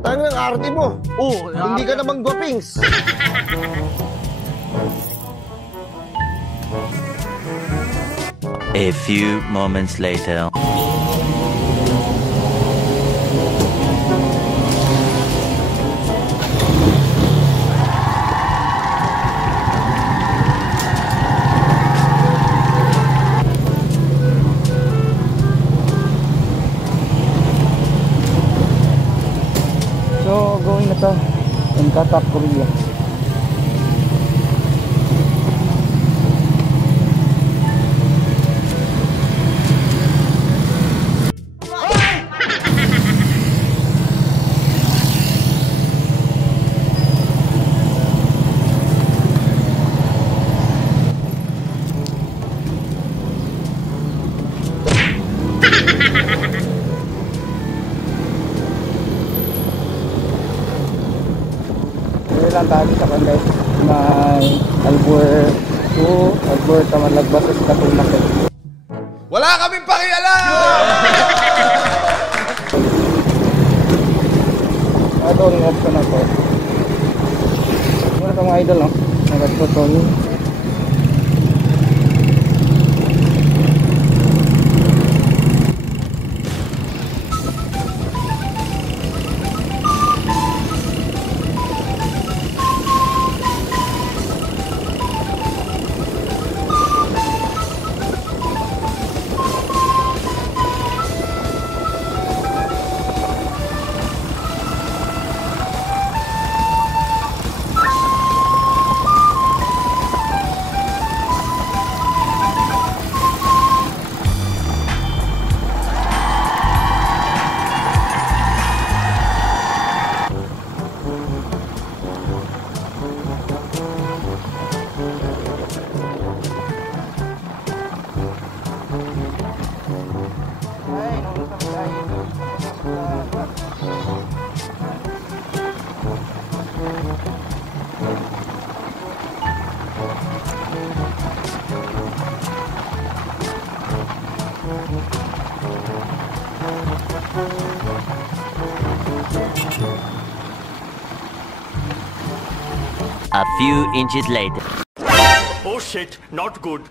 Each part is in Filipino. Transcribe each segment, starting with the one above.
Tanong ng arte mo. Oo. Hindi ka naman gwapings. A few moments later. So, going na to in Katap, Korea. Lang tayo sa kan guys, may Albor 2, Albor Tamalagbas sa Katunak. Wala kaming pakialam! Ito yung option na po. Muna ka mga idol, no? Nagagtotol. A few inches later. Oh shit, not good.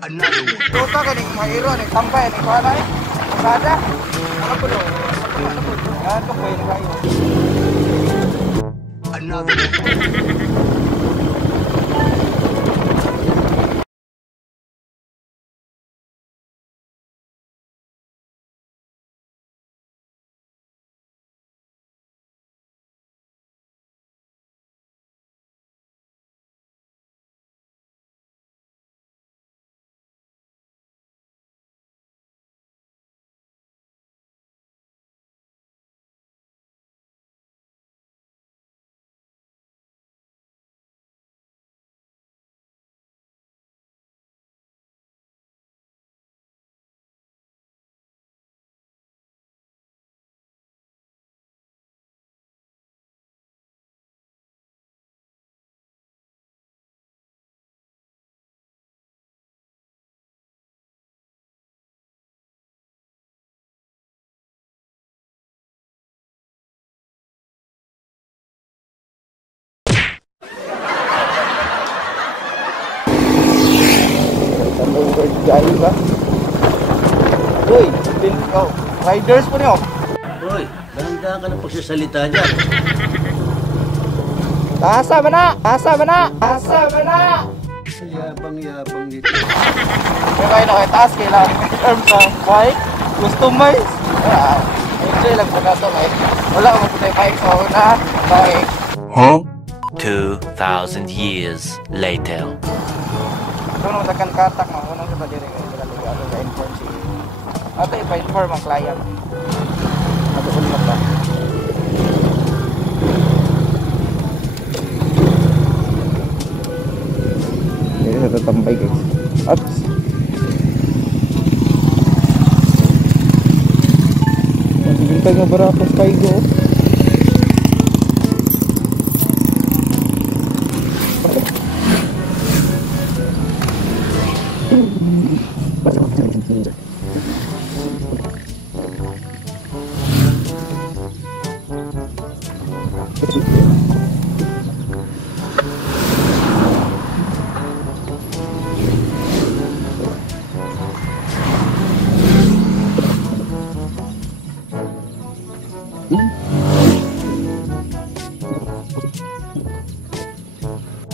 Another one. Tota kaning mahiro ni kampay ni kuana ni. Kada. Ano po do? Ano po ini kayo? Another one. Jahil ba? Uy, riders po niyo. Uy, dahan-dahan ka ng pagsasalita dyan. Asa ba na? Asa ba na? Asa ba na? Yabang-yabang dito. Kaya kayo na kayo taas, kailangan in terms of bike, customize. Enjoy lang po na ito, eh. Wala mo po tayo bike sa una, bike. Huh? 2,000 years later. Unong takan katak mo, unong sa padiri kayo sila lugar sa inform si ato ipa-inform ang client ato ulit pa hindi sa tatambay guys at kay nga baratos kaigo.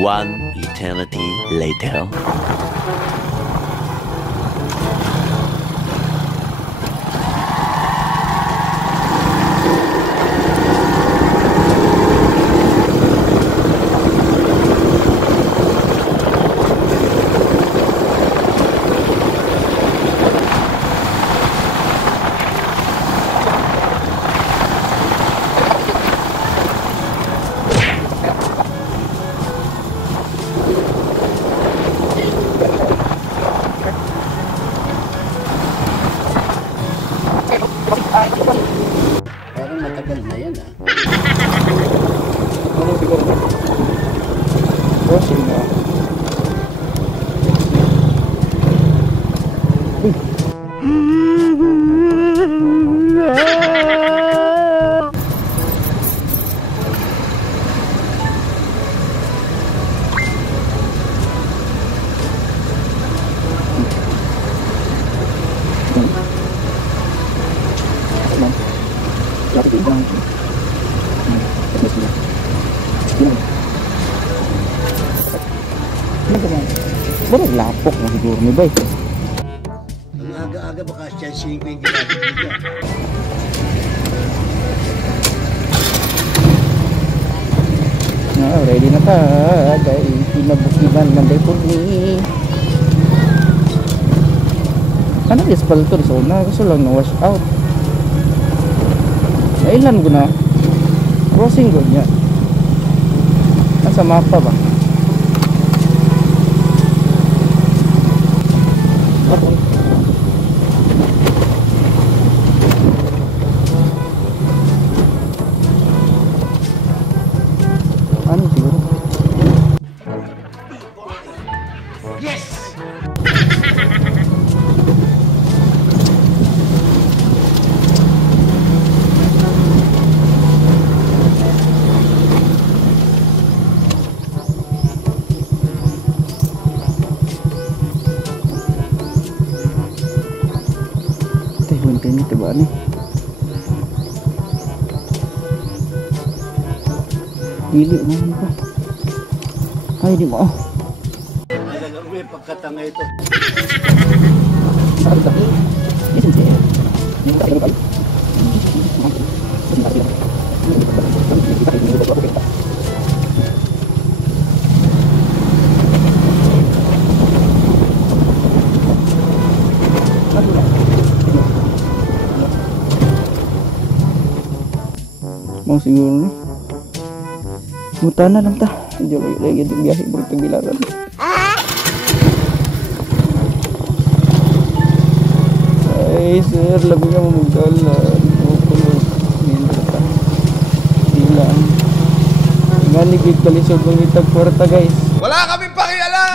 One eternity later. Parang matagal na yan ah. Ano siguro ba? Crossing na. Parang lapok na siguro ni Bay. Ang aga-aga baka siya 5 yung ginagawa niya. Ready na ta. Dahil pinabukiman man day po ni. Ano yung spalto rin sa una? Gusto lang na wash out. Nailan ko na. Crossing ko niya. Nasa mapa ba? Ano siguro? Ini coba nih dili naman pa ay di mo Talagang may pagkatanga ito. Mau siguro nih mutana lang ta medyo lagi di biyahe bro Tagbilaran ay sir labi nga mamagdalan pupulos minta ta bilang ngaligig kalisod ng itag kwarta guys. Wala kaming pakialam!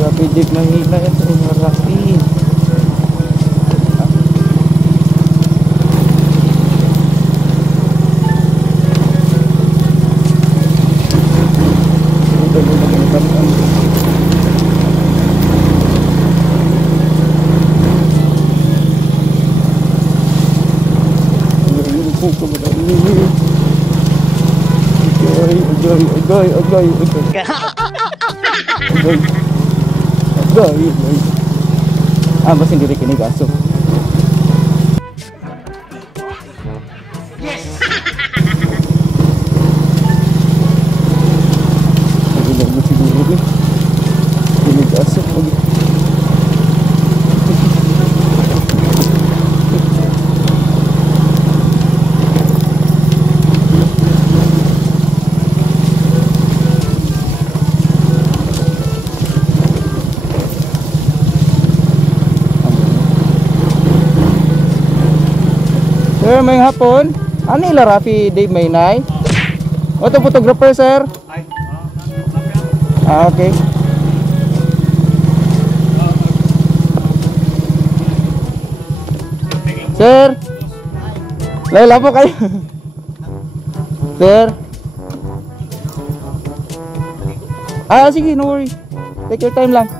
Rapid jeep mahina yan sa inyo rapid. Ito mo na kanipatan. Yung po ka mo na ini. Agay. Basta hindi rin kinigaso. Yes! Nagulag mo siguro rin. Kinigaso. Sir, may hapon. Ano ila Rafi Dave Maynay? Auto photographer, sir. Okay. Sir. Layla po kayo. Sir. Sige, no worry. Take your time lang.